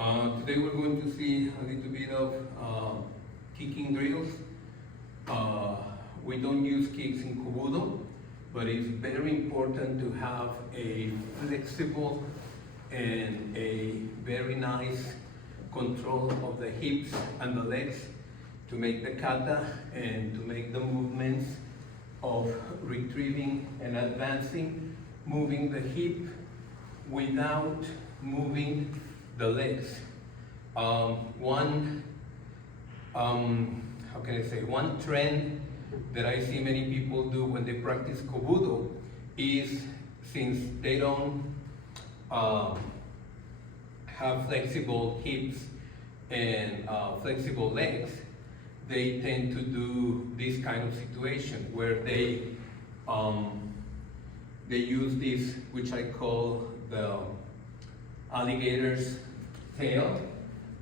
Today we're going to see a little bit of kicking drills. We don't use kicks in Kobudo, but it's very important to have a flexible and a very nice control of the hips and the legs to make the kata and to make the movements of retrieving and advancing, moving the hip without moving the legs. One trend that I see many people do when they practice Kobudo is, since they don't have flexible hips and flexible legs, they tend to do this kind of situation where they use this, which I call the alligator's tail,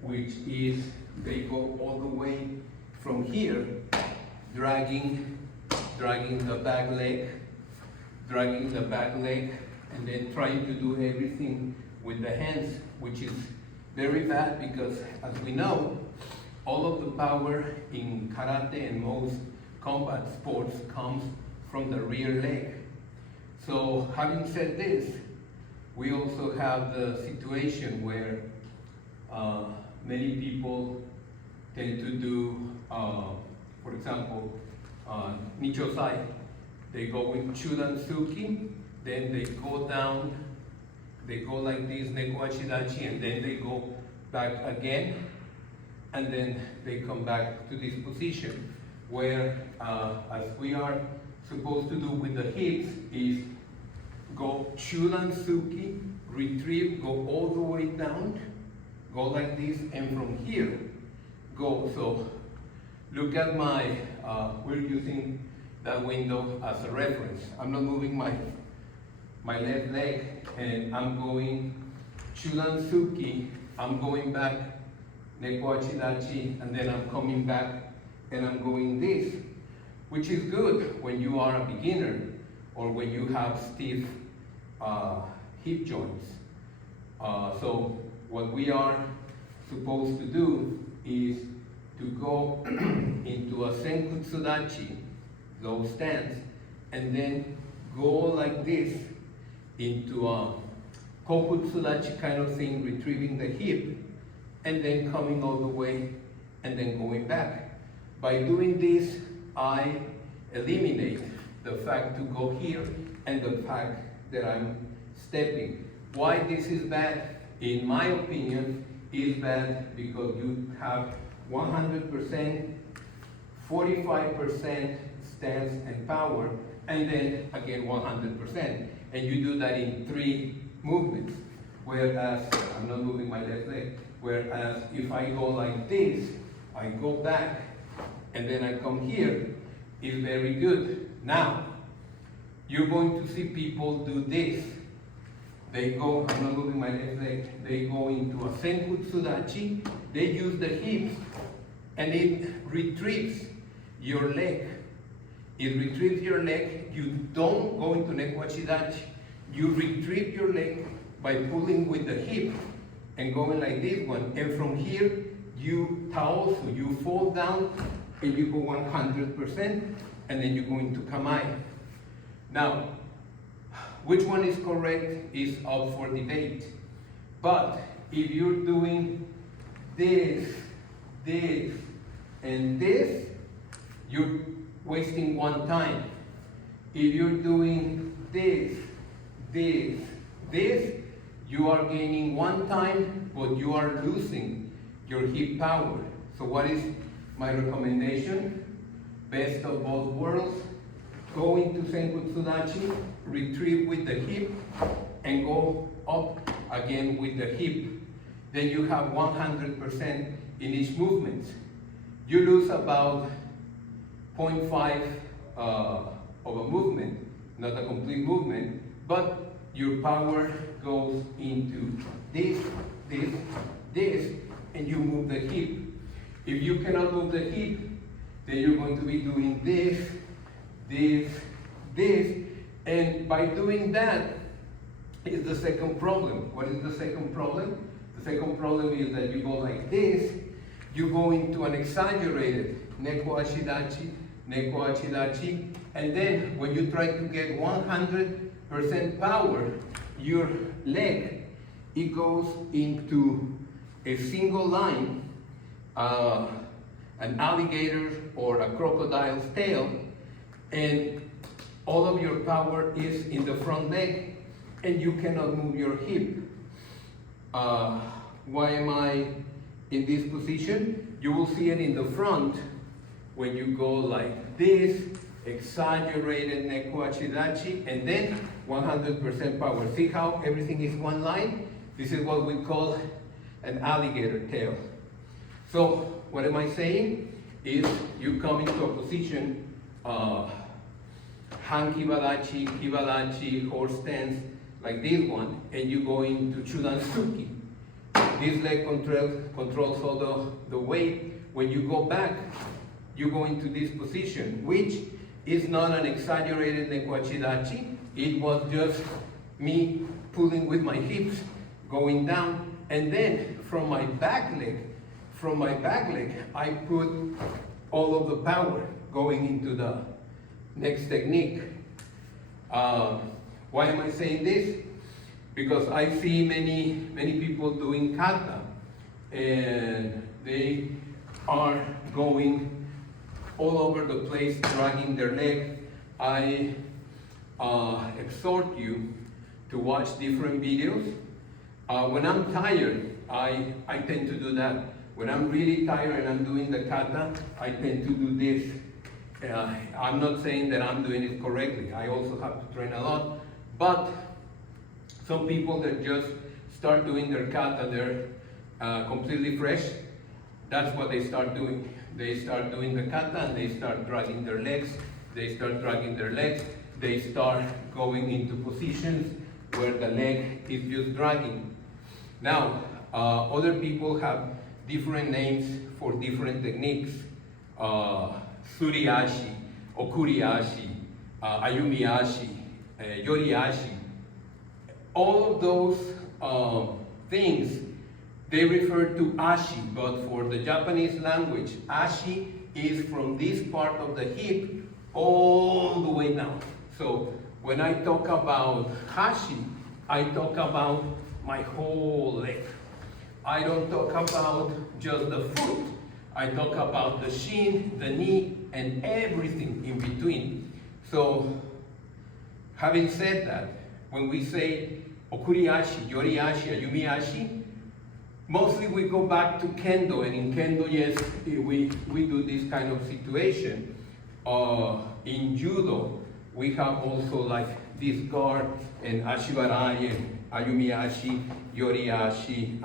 which is they go all the way from here, dragging the back leg, and then trying to do everything with the hands, which is very bad because, as we know, all of the power in karate and most combat sports comes from the rear leg. So having said this, we also have the situation where many people tend to do, for example, Nichosai. They go with Chudansuki, then they go down, they go like this, Neko Achidachi, and then they go back again, and then they come back to this position where, as we are supposed to do with the hips, is go Chudansuki, retrieve, go all the way down, go like this, and from here, go. So look at my, we're using that window as a reference. I'm not moving my left leg, and I'm going Chudansuki, I'm going back, Neko Achidachi, and then I'm coming back, and I'm going this, which is good when you are a beginner or when you have stiff hip joints. So what we are supposed to do is to go into a Senkutsudachi, those stance, and then go like this into a Kokutsudachi kind of thing, retrieving the hip, and then coming all the way, and then going back. By doing this, I eliminate the fact to go here and the fact that I'm stepping. Why this is bad, in my opinion, is bad because you have 100%, 45% stance and power, and then again 100%. And you do that in 3 movements. Whereas, I'm not moving my left leg, whereas if I go like this, I go back, and then I come here, is very good. Now, you're going to see people do this. They go, I'm not moving my left leg, they go into a Senkutsudachi, they use the hips, and it retrieves your leg. It retrieves your leg. You don't go into Neko Achidachi. You retrieve your leg by pulling with the hip and going like this one. And from here, you taosu, you fall down and you go 100%, and then you go into Kamae. Now, which one is correct is up for debate. But if you're doing this, this, and this, you're wasting one time. If you're doing this, this, this, you are gaining one time, but you are losing your hip power. So what is my recommendation? Best of both worlds. Go into Senkutsudachi, retrieve with the hip, and go up again with the hip. Then you have 100% in each movement. You lose about 0.5 of a movement, not a complete movement, but your power goes into this, this, this, and you move the hip. If you cannot move the hip, then you're going to be doing this, this, this, and by doing that is the second problem. What is the second problem? The second problem is that you go like this, you go into an exaggerated neko ashidachi, and then when you try to get 100% power, your leg, it goes into a single line, an alligator or a crocodile's tail, and all of your power is in the front leg, and you cannot move your hip. Why am I in this position? You will see it in the front when you go like this, exaggerated neko achidachi, and then 100% power. See how everything is one line? This is what we call an alligator tail. So what am I saying? Is you come into a position, Han kibadachi, kibadachi, horse stance, like this one, and you go into chudansuki. This leg controls all the weight. When you go back, you go into this position, which is not an exaggerated neko achidachi. It was just me pulling with my hips, going down, and then from my back leg, I put all of the power going into the next technique. Why am I saying this? Because I see many people doing kata, and they are going all over the place, dragging their leg. I exhort you to watch different videos. When I'm tired, I tend to do that. When I'm really tired and I'm doing the kata, I tend to do this. I'm not saying that I'm doing it correctly. I also have to train a lot. But some people that just start doing their kata, they're completely fresh. That's what they start doing. They start doing the kata and they start dragging their legs. They start going into positions where the leg is just dragging. Now, other people have different names for different techniques. Suriashi, Okuriashi, Ayumiashi, Yoriashi. All of those things, they refer to ashi, but for the Japanese language, ashi is from this part of the hip all the way down. So when I talk about hashi, I talk about my whole leg. I don't talk about just the foot. I talk about the shin, the knee, and everything in between. So having said that, when we say okuriashi, yoriashi, ayumiashi, mostly we go back to kendo, and in kendo, yes, we do this kind of situation. In judo, we have also like this guard and ashibarai and ayumiashi, yoriashi,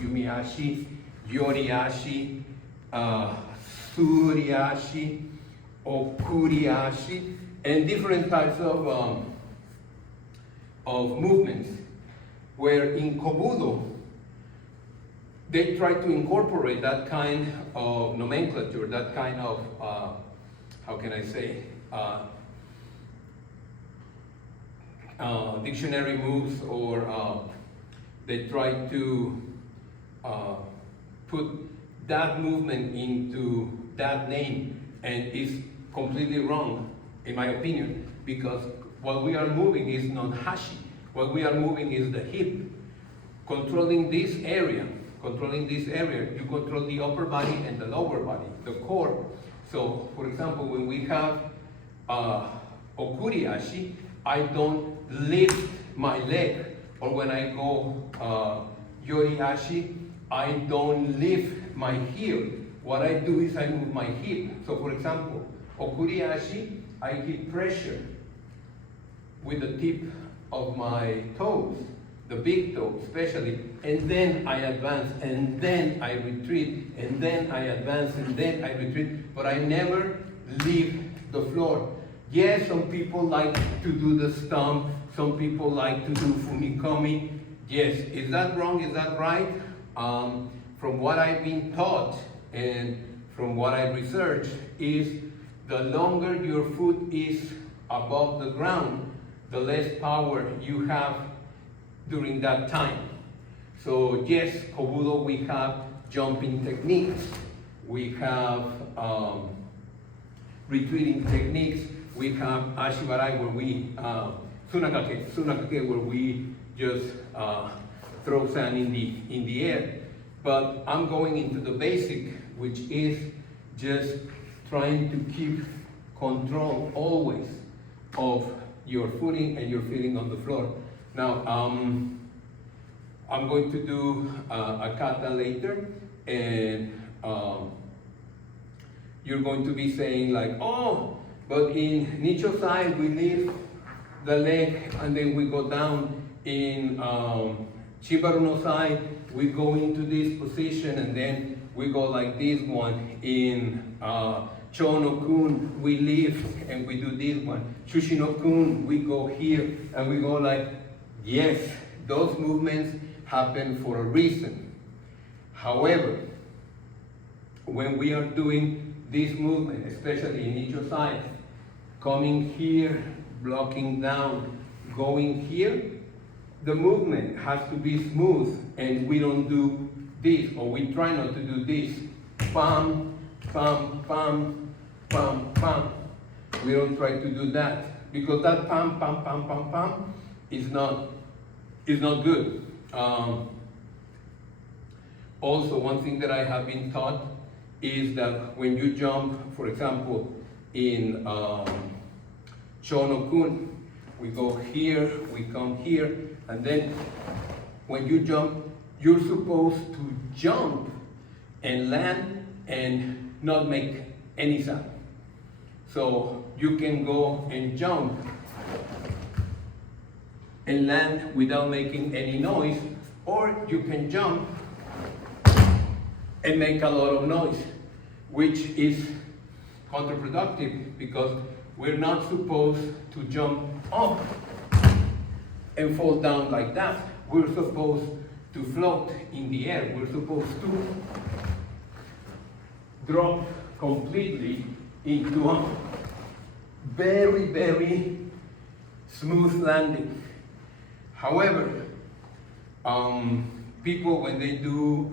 yumiashi, yoriashi, suriashi, okuriashi, and different types of movements. Where in kobudo, they try to incorporate that kind of nomenclature, that kind of, how can I say, dictionary moves, or they try to put that movement into that name, and it's completely wrong, in my opinion, because what we are moving is not hashi. What we are moving is the hip. Controlling this area, you control the upper body and the lower body, the core. So, for example, when we have okuriashi, I don't lift my leg, or when I go yoriashi, I don't lift my heel. What I do is I move my hip. So, for example, okuriashi, I keep pressure with the tip of my toes, the big toe especially, and then I advance, and then I retreat, and then I advance, and then I retreat, but I never leave the floor. Yes, some people like to do the stomp, some people like to do fumikomi. Yes, is that wrong, is that right? From what I've been taught and from what I researched is the longer your foot is above the ground, the less power you have during that time. So yes, Kobudo, we have jumping techniques, we have retreating techniques, we have Ashibarai where we, Sunakake where we just throw sand in the air. But I'm going into the basic, which is just trying to keep control always of your footing and your feeling on the floor. Now, I'm going to do a kata later, and you're going to be saying like, oh, but in Nicho side we lift the leg and then we go down. In Chibaru no side, we go into this position and then we go like this one. In Chono-kun, we lift and we do this one. Shushino-kun, we go here and we go like, yes, those movements happen for a reason. However, when we are doing this movement, especially in Nicho side, coming here, blocking down, going here, the movement has to be smooth, and we don't do this, or we try not to do this. Pam, pam, pam, pam, pam. We don't try to do that, because that pam, pam, pam, pam, pam is not good. Also, one thing that I have been taught is that when you jump, for example, in Chono-kun, we go here, we come here, and then when you jump, you're supposed to jump and land and not make any sound. So you can go and jump and land without making any noise, or you can jump and make a lot of noise, which is counterproductive because we're not supposed to jump up and fall down like that. We're supposed to float in the air. We're supposed to drop completely into a very, very smooth landing. However, people, when they do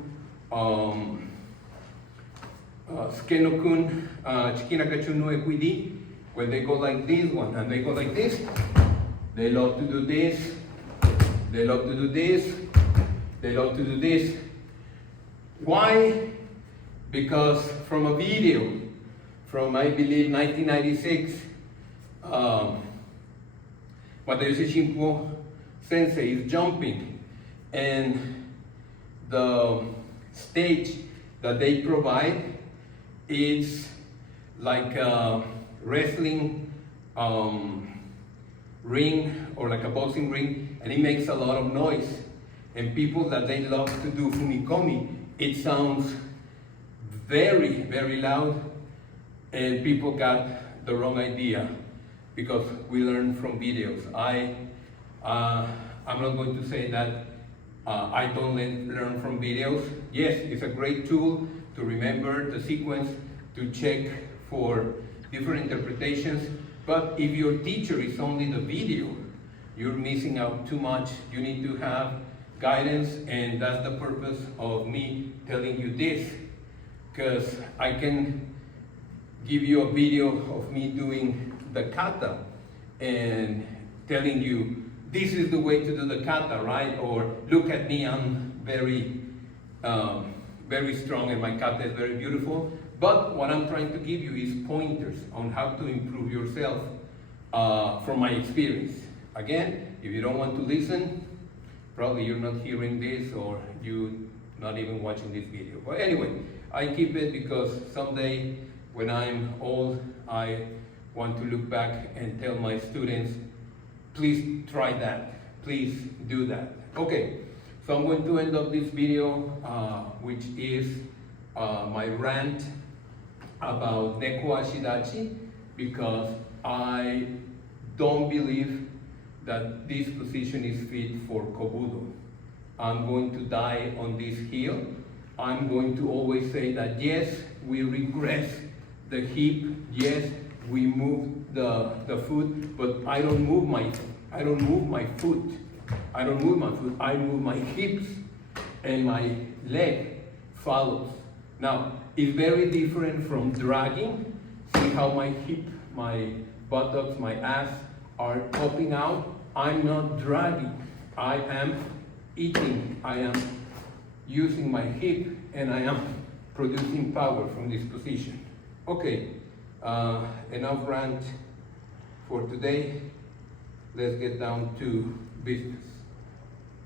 Skenokun, Chikinakachun no Equidi, when they go like this one and they go like this, they love to do this, they love to do this, they love to do this. Why? Because from a video from, I believe, 1996, Watayoshi Shinpo Sensei is jumping, and the stage that they provide is like a wrestling ring or like a boxing ring, and it makes a lot of noise. And people that they love to do fumikomi, it sounds very, very loud, and people got the wrong idea because we learn from videos. I'm not going to say that I don't learn from videos. Yes, it's a great tool to remember the sequence, to check for different interpretations, but if your teacher is only the video, you're missing out too much. You need to have guidance, and that's the purpose of me telling you this, because I can give you a video of me doing the kata and telling you this is the way to do the kata, right? Or look at me, I'm very, very strong and my kata is very beautiful. But what I'm trying to give you is pointers on how to improve yourself from my experience. Again, if you don't want to listen, probably you're not hearing this or you're not even watching this video. But anyway, I keep it because someday when I'm old, I want to look back and tell my students, please try that, please do that. Okay, so I'm going to end up this video, which is my rant about Neko Ashidachi, because I don't believe that this position is fit for Kobudo. I'm going to die on this hill. I'm going to always say that yes, we regress the hip, yes, we move the foot, but I don't move my foot. I don't move my foot, I move my hips. and my leg follows. Now, it's very different from dragging. See how my hip, my buttocks, my ass are popping out? I'm not dragging. I am eating. I am using my hip, and I am producing power from this position. Okay, enough rant for today. Let's get down to business.